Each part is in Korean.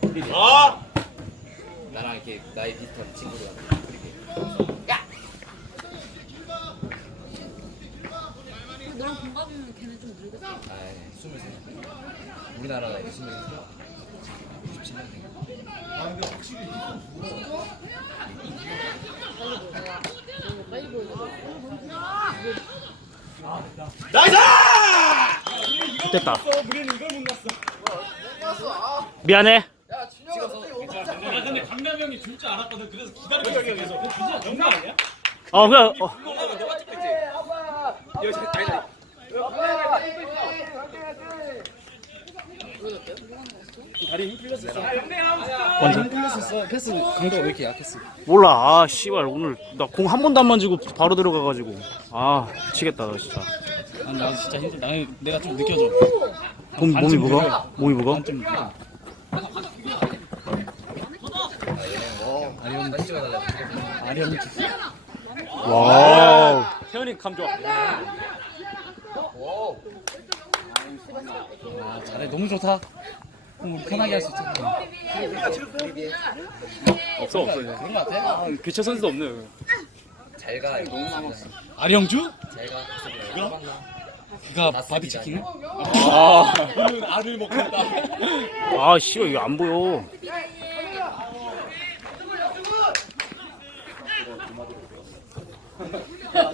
프리비. 아! 나랑 이렇게 나이 비슷한 친구들. 프리비. 너랑 동갑이면 걔는 좀 늙었어. 아, 스물세. 우리나라 나이 스물세. 97년. 빨리 보여줘. 나이스! 됐다. 우리는 이걸 못 났어. 미안해. 아 근데 강남 형이 줄 줄 알았거든. 그래서 기다리고 있었어. 계속. 그거 진짜 영광 아니야? 어, 그냥, 어, 이거 내가 찍겠지? 이거 잘 아니다. 다리 힘 풀렸었어. 완전. 힘 풀렸었어. 패스 강도가 왜 이렇게 약했어? 몰라. 아, 씨발. 오늘 나 공 한 번도 안 만지고 바로 들어가가지고. 아, 미치겠다, 나 진짜. 아, 나 진짜 힘들. 나 내가 좀 느껴져. 몸, 몸이 무거워? 몸이 무거워? 아리형 와우. 태현이 감 좋아. 아, 잘해. 너무 좋다. 우리 편하게 할 수 있어. 없어, 없어. 그런 거 같아? 교체 선수도 없네. 잘 가. 너무 남았어. 아령주? 잘 가. 이거? 그가 바디 체킹? 아, 오늘 알을 먹겠다. 아, 씨발, 이거 안 보여.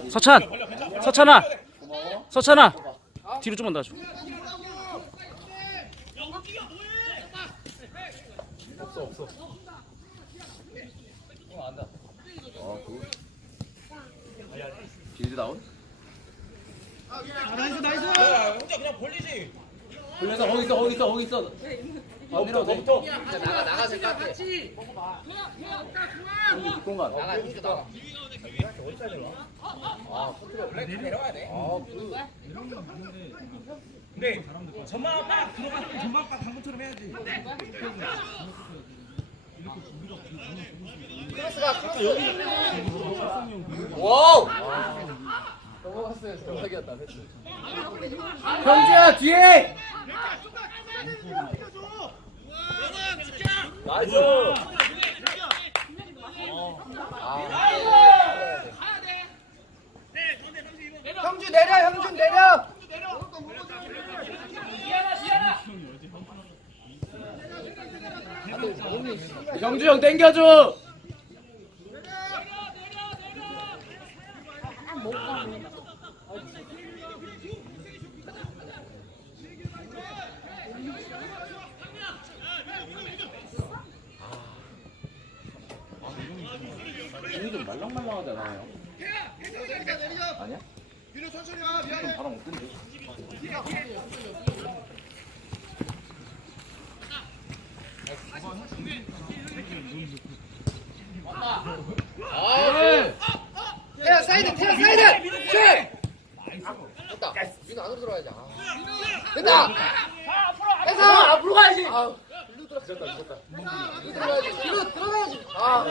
서찬! 서찬아! 서찬아! 뒤로 좀만 더 줘. 길드 다운? 나이스 나이스. 야, 혼자 그냥 벌리지. 돌려서 거기 있어 거기 있어 거기 있어. 너부터. 너부터. 나가 나가 될것 같아 공간 나가 이쪽 나가. 근데 전망 딱때 전망 딱 방금처럼 해야지. 와우 넘어갔 현지야 뒤에! 나이스 형주 내려 형준 내려! 형주 형 땡겨줘 말랑말랑하지 않아요? 아니야? 좀 바람 없던데 태야 사이드 태야 사이드! 슛 됐다. 윤 안으로 들어가야지. 아. 됐다. 됐어. 앞으로 가야지. 아 일로 일로 들어가야지. 일로 들어가야지. 아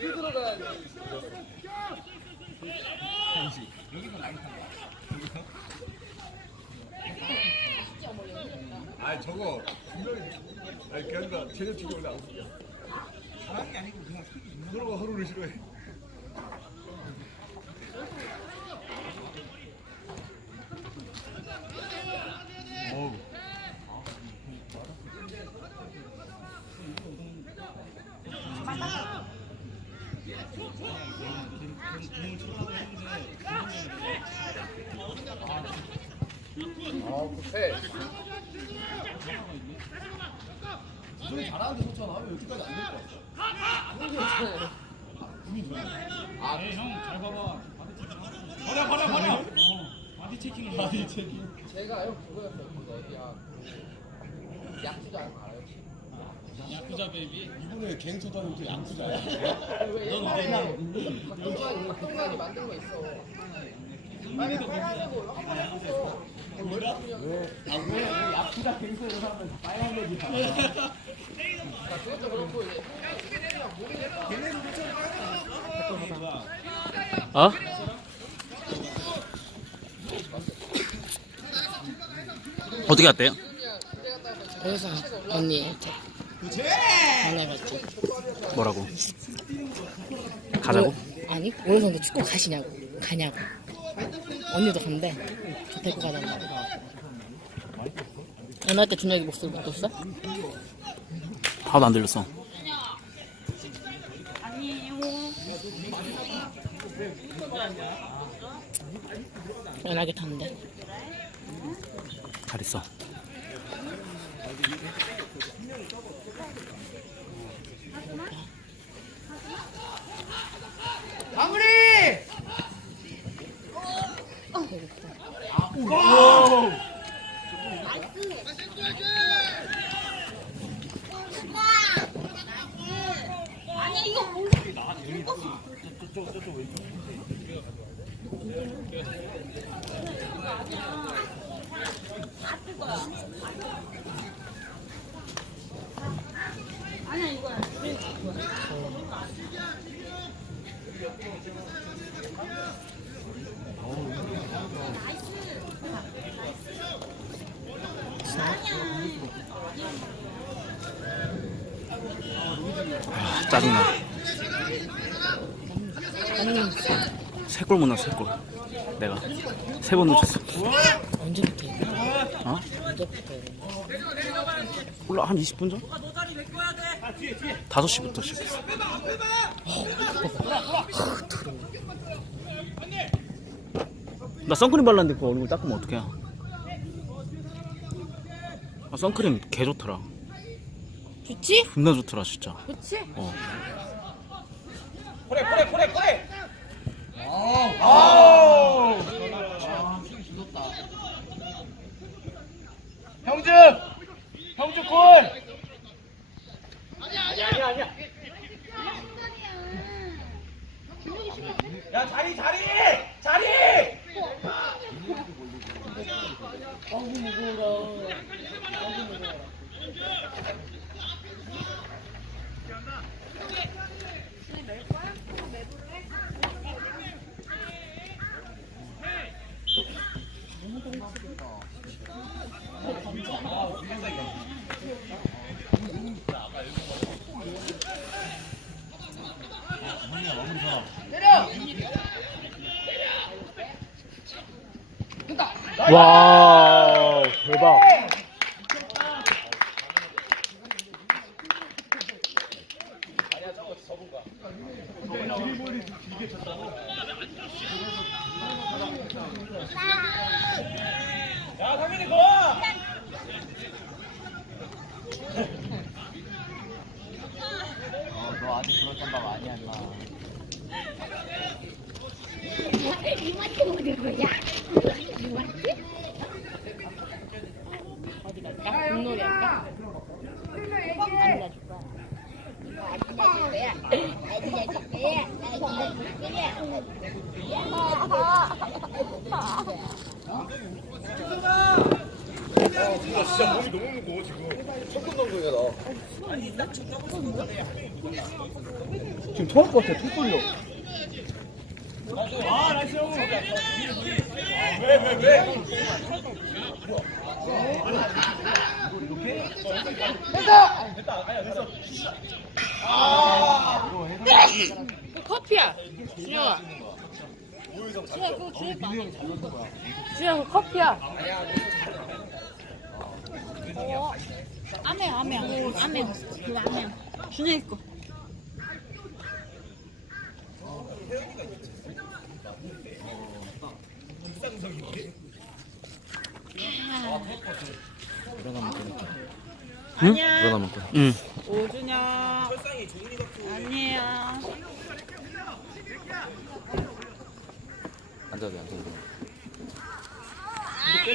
일로 들어가야지 아니 저거. 분명히 아니 그러니까 쟤네 팀이 원래 안 사랑이 아니고 그냥 서로가 서로를 싫어해 아 급해 잘하는데 소천 하면 여기까지 안 될 것 같아 아형잘 봐봐. 버려 버려 버려. 어, 바디 체킹을 바디 체킹. 제가 형 그거였어요 그거 야 약주자 알아요? 야쿠자 베이비. 이번에 갱 소다는 또 양수자야 왜 옛날에 박동환 박동환이 만든 거 있어 아니 그거 하려고 하고 그것도 그렇고 이제 어? 어떻게 내가 그래서 언니한테 전화해봤지. 뭐라고? 가자고? 아니 오늘 정도 축구 가시냐고 가냐고. 언니도 간대. 저 데리고 가달라고. 연할 때 준혁이 목소리 못 들었어? 하나도 안 들렸어. 연하게 탔는데. 잘 있어. 마무리! 어, 나이스. 아, 짜증나. 세골 못 넣었어, 세골. 내가. 세 번 놓쳤어. 언제부터? 어? 몰라, 한 20분 전? 5시부터 시작했어. 나 선크림 발랐는데 그 얼굴 닦으면 어떡해. 아, 선크림 개 좋더라. 좋지? 존나 좋더라, 진짜. 좋지? 어. 그래 그래 그래 와, 대박. 야 상민이 거 너 아직 그럴 생각 아니야, 임마. 어디 갈까? 공놀이 할까? 안 놔줄 거야. 지금. 토할 것 같아, 톡 쏠려. 아 나이스 왜왜 왜? 그 커피야. 준혁아. 준혁아 그거 주해봐. 준혁아 그 커피야. 어. 아메 아메 아메 그거 아메. 준혁이 거. 응? 일어나면 또. 응. 오준혁. 아니에요. 앉아도 돼, 앉아도 돼. 재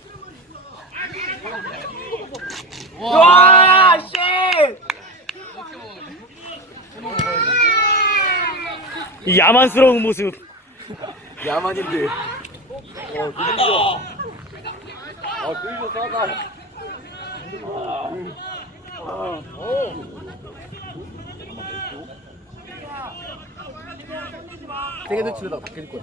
이 야만스러운 모습. 야만인들 어 그림도 아 그림도 싸다 세개 넣치려다가 다 깨질 거야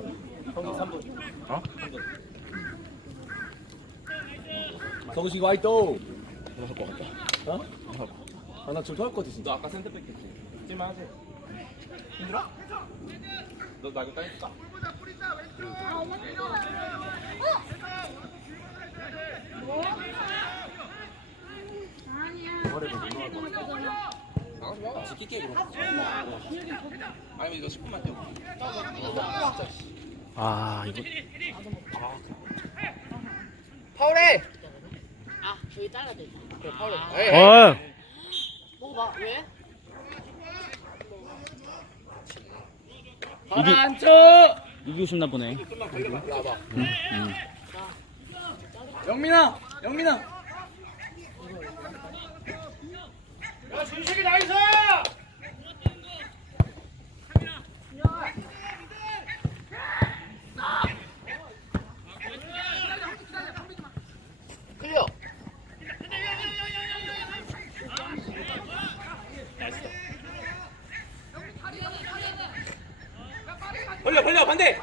성우식 와이또. 나할 것 같다 어? 아나 지금 토할 것 같아 진짜. 너 아까 센터백 했지. 찜만 하세요 힘들어? 너나 이거 따니까 지킬게 그럼 아니면 이거 10분만 떼고 아, 이거. 파울해 아 저기 잘라야 돼. 그래 파울해. 어, 먹어봐 왜? 이기, 이기고 싶나 보네. 영민아 영민아. 클리어 벌려 벌려 반대.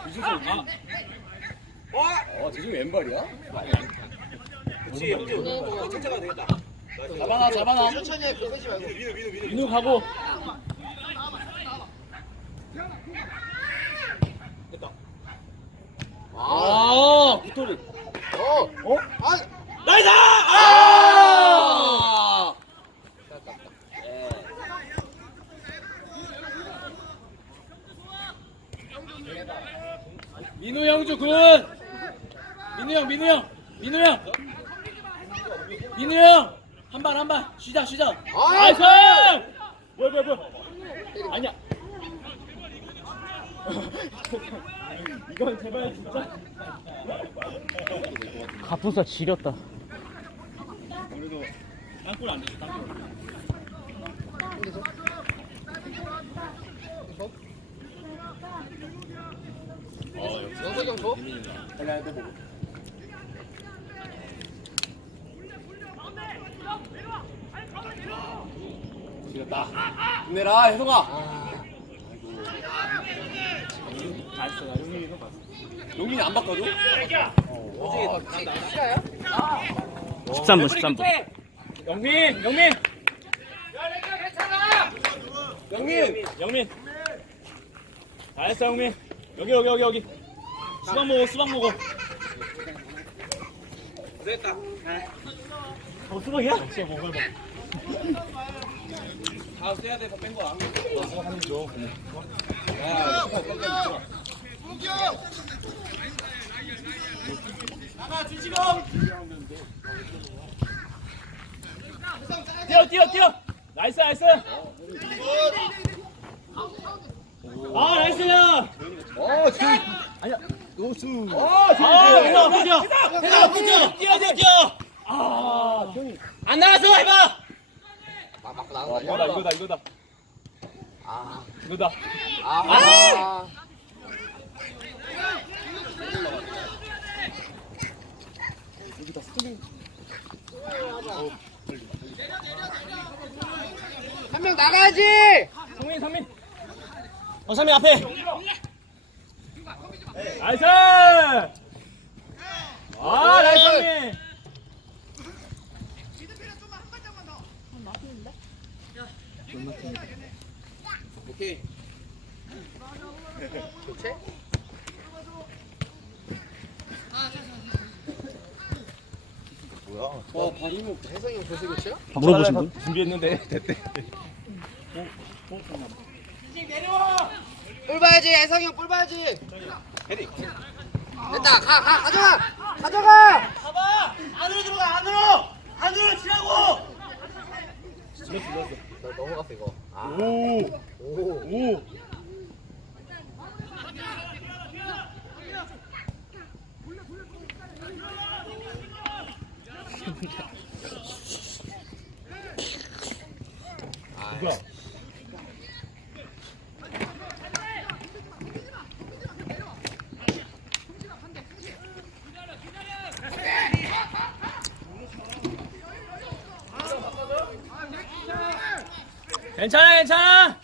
어 지금 왼발이야? 그렇지 형주 천천히 되겠다. 잡아놔 잡아놔. 천천히 해 그거 빼지 말고. 민우 가고. 아 구토리 어? 어? 아 나이스 아 민우 형주 군 민우 형 민우 형 민우 형 민우 형한 발 한 발 쉬자 쉬자 아, 나이스 뭐야 뭐야 뭐야 아니야 이건 제발 진짜 가푸사 지렸다. 안 되지 땅볼 영석이 형 줘? 지렸다 힘내라 혜성아 잘했어 나 용민이 형 봤어 용민이 안 바꿔줘? 어 시야야? 13분, 13분. 영민 영민. 영민 영민. 잘했어 영민. 여기 여기 여기 여기. 수박 먹어 수박 먹어. 됐다. 어 수박이야? 진짜 먹어 먹어 다 써야 돼서 뺀 거야. 하는 줘 야 축하 깜짝 뛰어 뛰어 뛰어 나이스 나이스 아 나이스야 어 지금 아니야 노수 아 뛰어 뛰어 뛰어 뛰어 뛰어 뛰어 뛰어 아안 나왔어 해봐 아 맞고 어, 나간 거 아니야? 이거다 이거다 이거다 아, 이거다 아, 아. 한 명 나가야지! 성민 성민 어 성민 앞에 나이스! 아 나이스 성민 오케이. 교체? 어 발이목 혜성이 형 교체 교체야? 물어보신 분? 준비했는데 됐대 볼 봐야지, 혜성이 형볼 봐야지! 헤딩 됐다, 가, 가, 가져가! 가져가! 봐봐 안으로 들어가 안으로 안으로 치라고 나 넘어갔어 이거. 아, 오. 오. 괜찮아 괜찮아.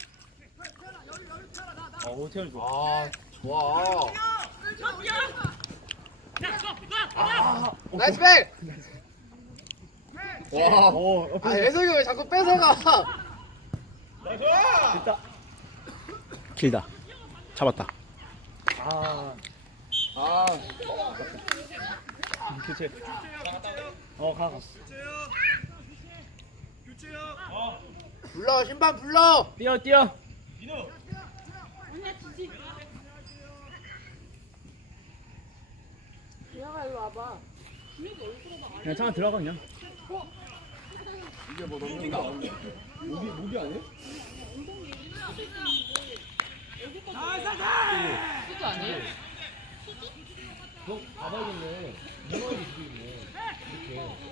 어 태현이 좋아. 아, 좋아. 나이스 백! 와. 어, 아, 예석이 왜 자꾸 뺏어가? 됐다. 길다. 잡았다. 아. 아. 교체. 어, 가, 갔어. 불러, 심판 불러! 뛰어, 뛰어. 그냥 잠깐 들어가 그냥. 이게 뭐 너무 나오네. 목이 목이 아니야? 그거 아니에요? 너 가봐야겠네. 민호이 수도 있네. 이렇게.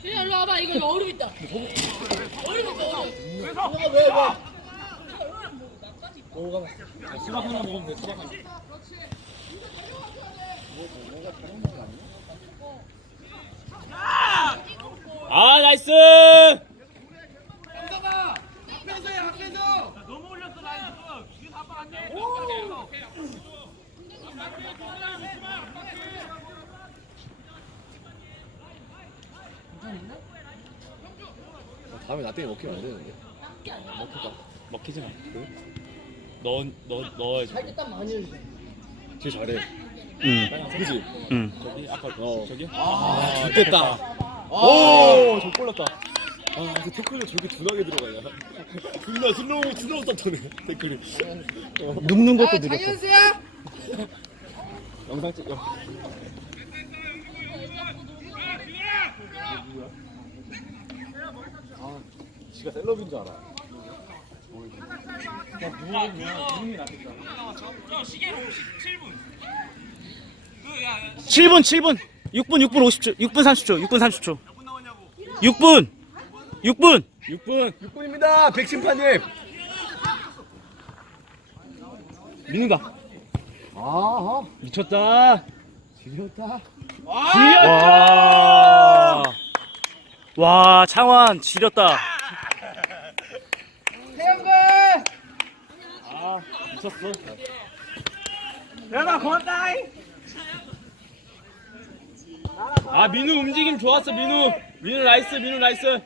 준영아, 일로 와봐. 이거 얼음 있다. 얼음 있어, 얼음. 수박 하나 먹으면 돼. 수박 하나. 아 나이스! 다음에 나 때문에 먹히면 안 되는데. 먹히진 않고. 너, 너, 넣어야지. 딱 많이 해주세요. 쟤 잘해. 응. 그지? 응. 저기, 아까, 어. 저기? 아, 좋겠다. 오, 저 골랐다. 아, 그 태클을 저렇게 둔하게 들어가냐. 존나 슬로우, 슬로우 떴더네, 태클이. 눕는 것도 아, 느렸어. 장현수야? 영상 찍, 영. 아, 지가 셀럽인 줄 알아. 그냥 누워, 누워, 누움이 낫겠다. 7분, 7분. 6분, 6분 50초. 6분 30초. 6분 30초. 6분. 6분. 6분, 6분입니다, 백심파님. 민우다. 아, 미쳤다. 지렸다. 와. 와, 창환 지렸다. 태영군! 아, 미쳤어. 내가 고맙다. 아, 민우 움직임 좋았어, 민우. 민우 나이스, 민우 나이스.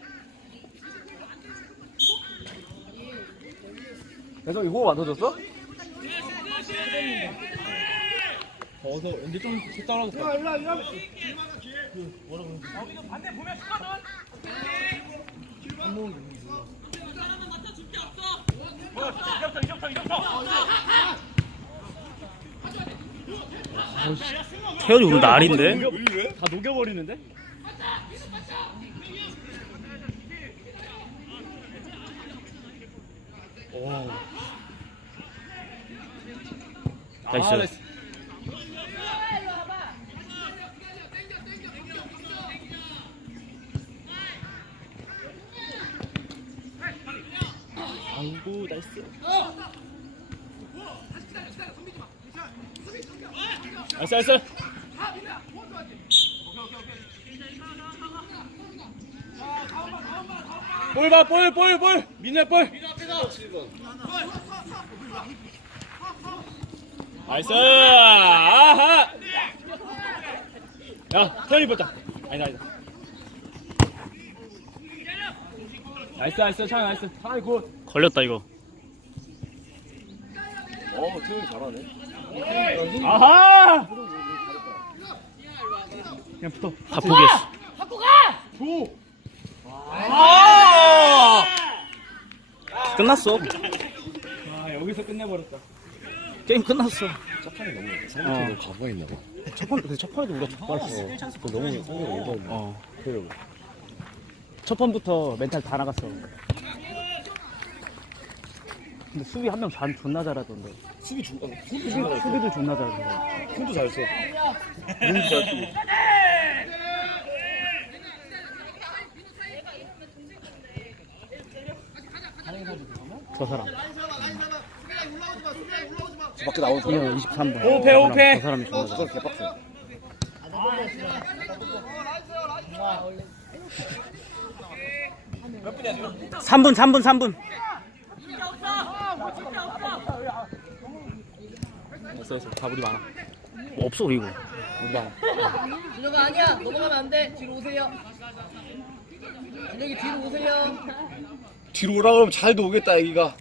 그래서 이거 호흡 안 터졌어? 어서 언제 좀 떨어졌다. 일로 와, 일로 와. 태현이 오늘 날인데? 다 녹여버리는데? 와. 나이스. 아이고 나이스. 나이스 나이스. 볼 봐, 볼, 볼, 볼. 민우 볼. 나이스. 아하. 야, 태현이 보자. 아니다, 아니다. 나이스, 나이스, 창 나이스. 창이 굿. 걸렸다 이거 어, 태현이 잘하네. 아하. 그냥 붙어. 다 포기했어 줘. 아 끝났어 아, 여기서 끝내버렸다. 게임 끝났어 짝판이 너무 어. 상대도 가부가 있나 봐. 첫판 근데 첫 판에도 우리가 족발했어 너무 상대가 오버했나 어. 그래요. 첫 판부터 멘탈 다 나갔어 근데 수비 한 명 존나 잘하던데 수비 주, 어, 수비, 수비도 존나 잘하던데 손도 잘 써. 몸도 잘 쓰고. 저 사람 저 밖에 나온 사람. 이형 23번 오페, 오페. 저 사람이 어, 잘해 저걸 개빡세. 몇 분이야, 지금? 3분 3분 3분 됐어, 됐어. 다 우리 많아. 뭐 없어 그리고 우리 많아. 준혁아 아니야 넘어가면 안돼 뒤로 오세요 준혁이 뒤로 오세요 뒤로 오라 그러면 잘도 오겠다 애기가.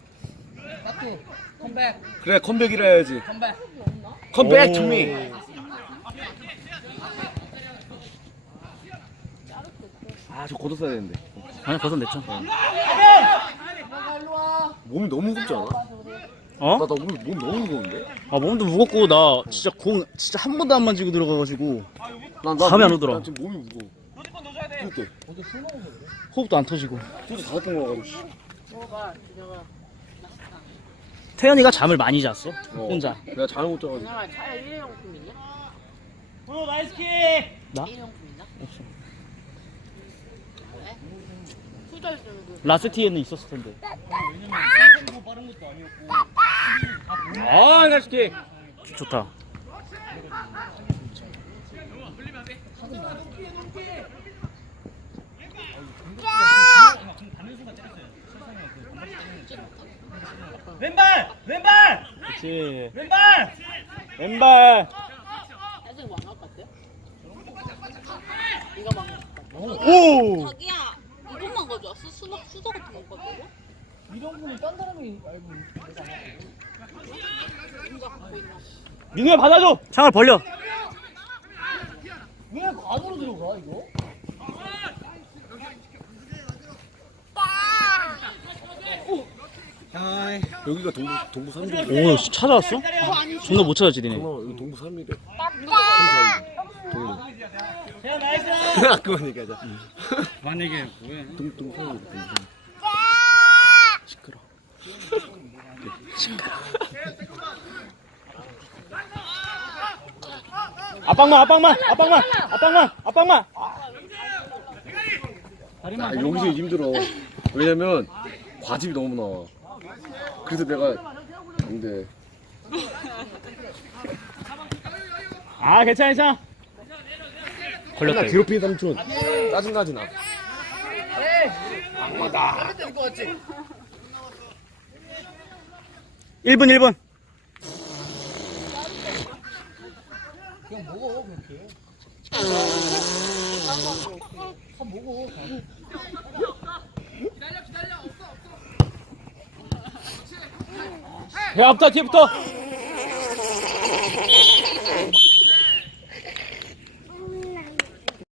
마투 컴백 그래 컴백이라 해야지. 컴백 컴백 to me. 아, 저 걷었어야 되는데. 아니 벗어 냈죠 몸이 너무 무겁지 않아? 어? 나, 나 몸, 몸 너무 무거운데? 아 몸도 무겁고 나 진짜 공 진짜 한 번도 안 만지고 들어가가지고 난, 나 감이 안 몸이- 오더라. 난 지금 몸이 무거워. 그때. 호흡도 안 터지고 소주 다섯 병 먹어가지고. 씨. 태연이가 잠을 많이 잤어 혼자 내가 잠을 못 자가지고. 준혁아 차에 일회용품 있냐? 나? 일회용품 있냐? 없어 왜? 후절 쓰는 그 라스티에는 있었을 텐데 아, 나이스 킥. 좋다 왼발! 왼발! 그렇지 왼발! 왼발 애들 왕할 것 같아? 이거 막 오 자기야 이것만 가져왔어? 수저, 수저 같은 거 가져와? 일회용품은 딴 사람이 알고 누가 갖고 있나 민우야 받아줘 창을 벌려 왜 안으로 들어가 이거? 여기가 동부, 동부 3일. 오 찾아왔어? 존나 못 찾았지 니네 어, 여기 동부 3일에. 3, 4일. 동부. 야! 아, 그만 얘기하자. 얘기해 뭐야 동, 동부 3일. 동부 3일. 시끄러 아빵만 아빵만 아빵만 아빵만 아빵만 아, 여기서 힘들어. 왜냐면 과즙이 너무 나와. 그래서 내가 근데 아 괜찮아 괜찮아 걸렸다 맨날 이거. 괴롭히는 삼촌 짜증나지 나. 같지? 1분 1분 야, 앞다 뒤에부터.